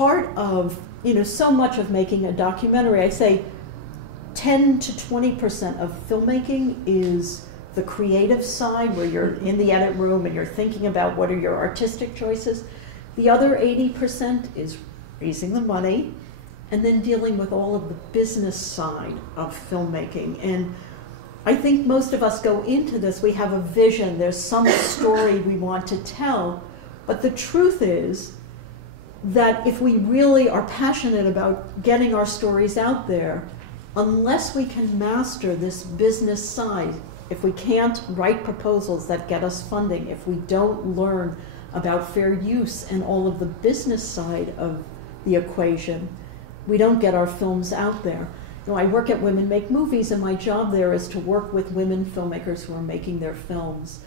part of, so much of making a documentary, I say 10 to 20% of filmmaking is the creative side, where you're in the edit room and you're thinking about what are your artistic choices. The other 80% is raising the money and then dealing with all of the business side of filmmaking. And I think most of us go into this, we have a vision, there's some story we want to tell, but the truth is that if we really are passionate about getting our stories out there, unless we can master this business side, if we can't write proposals that get us funding, if we don't learn about fair use and all of the business side of the equation, we don't get our films out there. I work at Women Make Movies, and my job there is to work with women filmmakers who are making their films.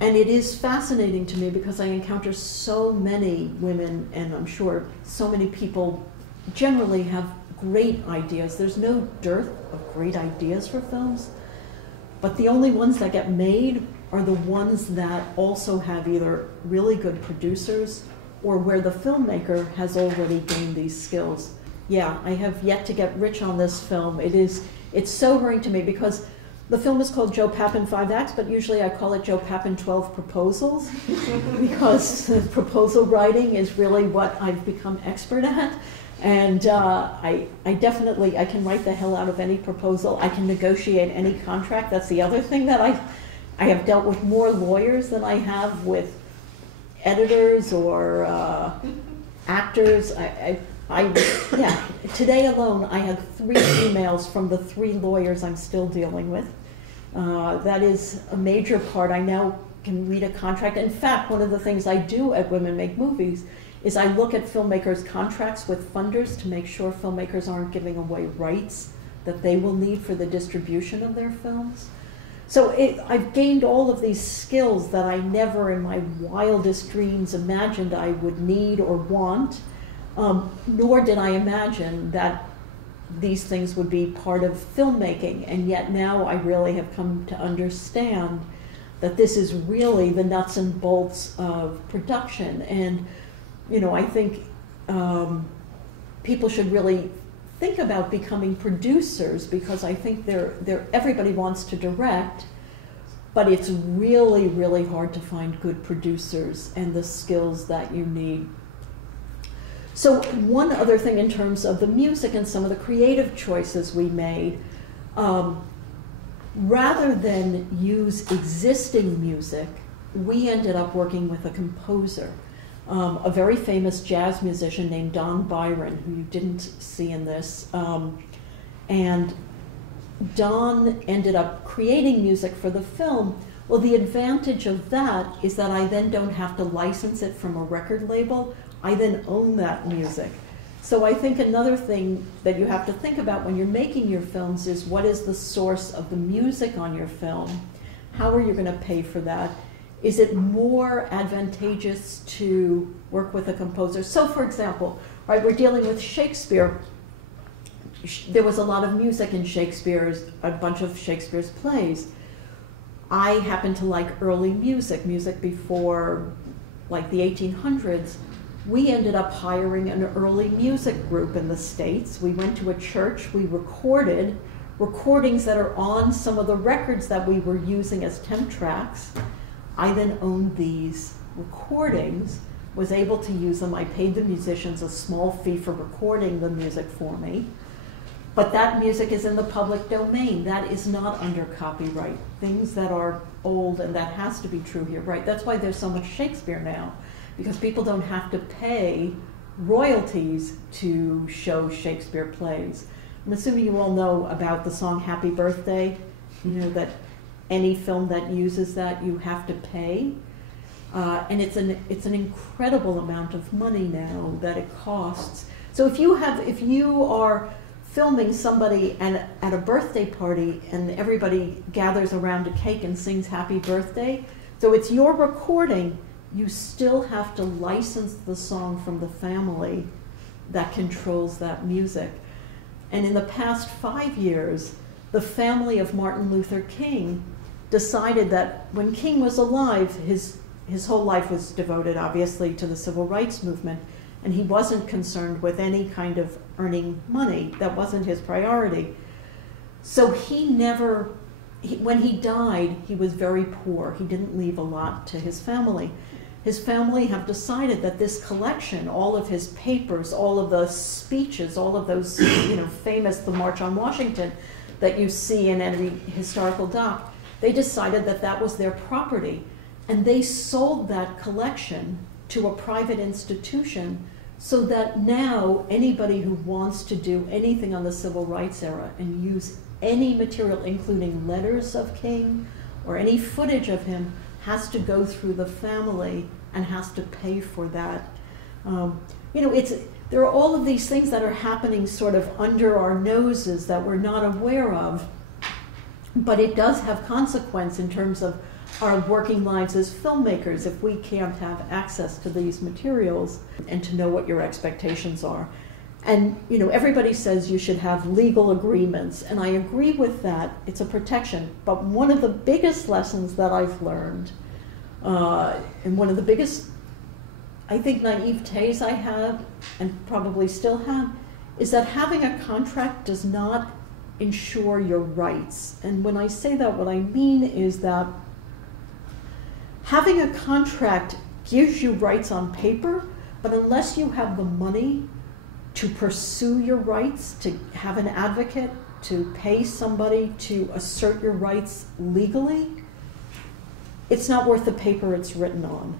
And it is fascinating to me because I encounter so many women, and I'm sure so many people generally have great ideas. There's no dearth of great ideas for films, but the only ones that get made are the ones that also have either really good producers or where the filmmaker has already gained these skills. Yeah, I have yet to get rich on this film. It's sobering to me because the film is called Joe Pappin 5 Acts, but usually I call it Joe Pappin 12 Proposals because proposal writing is really what I've become expert at. And I definitely, I can write the hell out of any proposal. I can negotiate any contract. That's the other thing that I have dealt with more lawyers than I have with editors or actors. Yeah, today alone I had 3 emails from the 3 lawyers I'm still dealing with. That is a major part. I now can read a contract. In fact, one of the things I do at Women Make Movies is I look at filmmakers' contracts with funders to make sure filmmakers aren't giving away rights that they will need for the distribution of their films. So I've gained all of these skills that I never in my wildest dreams imagined I would need or want. Nor did I imagine that these things would be part of filmmaking, and yet now I really have come to understand that this is really the nuts and bolts of production. And I think people should really think about becoming producers, because I think everybody wants to direct, but it's really, really hard to find good producers and the skills that you need. So one other thing in terms of the music and some of the creative choices we made, rather than use existing music, we ended up working with a composer, a very famous jazz musician named Don Byron, who you didn't see in this. And Don ended up creating music for the film. Well, the advantage of that is that I then don't have to license it from a record label. I then own that music. So I think another thing that you have to think about when you're making your films is what is the source of the music on your film? How are you going to pay for that? Is it more advantageous to work with a composer? So for example, right, we're dealing with Shakespeare. There was a lot of music in a bunch of Shakespeare's plays. I happen to like early music before like the 1800s. We ended up hiring an early music group in the States. We went to a church, we recorded recordings that are on some of the records that we were using as temp tracks. I then owned these recordings, was able to use them. I paid the musicians a small fee for recording the music for me. But that music is in the public domain. That is not under copyright. Things that are old, and that has to be true here, right? That's why there's so much Shakespeare now, because people don't have to pay royalties to show Shakespeare plays. I'm assuming you all know about the song Happy Birthday, that any film that uses that you have to pay. And it's an incredible amount of money now that it costs. So if you are filming somebody at a birthday party and everybody gathers around a cake and sings Happy Birthday, so it's your recording, you still have to license the song from the family that controls that music. And in the past 5 years, the family of Martin Luther King decided that when King was alive, his whole life was devoted, obviously, to the civil rights movement. and he wasn't concerned with any kind of earning money. That wasn't his priority. So when he died, he was very poor. He didn't leave a lot to his family. His family have decided that this collection, all of his papers, all of the speeches, all of those, famous, the March on Washington that you see in any historical doc, they decided that that was their property. And they sold that collection to a private institution so that now anybody who wants to do anything on the civil rights era and use any material, including letters of King or any footage of him, has to go through the family and has to pay for that. There are all of these things that are happening sort of under our noses that we're not aware of, but it does have consequence in terms of our working lives as filmmakers if we can't have access to these materials and to know what your expectations are. And everybody says you should have legal agreements, and I agree with that. It's a protection. But one of the biggest lessons that I've learned, and one of the biggest, I think, naivetés I had, and probably still have, is that having a contract does not ensure your rights. And when I say that, what I mean is that having a contract gives you rights on paper, but unless you have the money to pursue your rights, to have an advocate, to pay somebody to assert your rights legally, it's not worth the paper it's written on.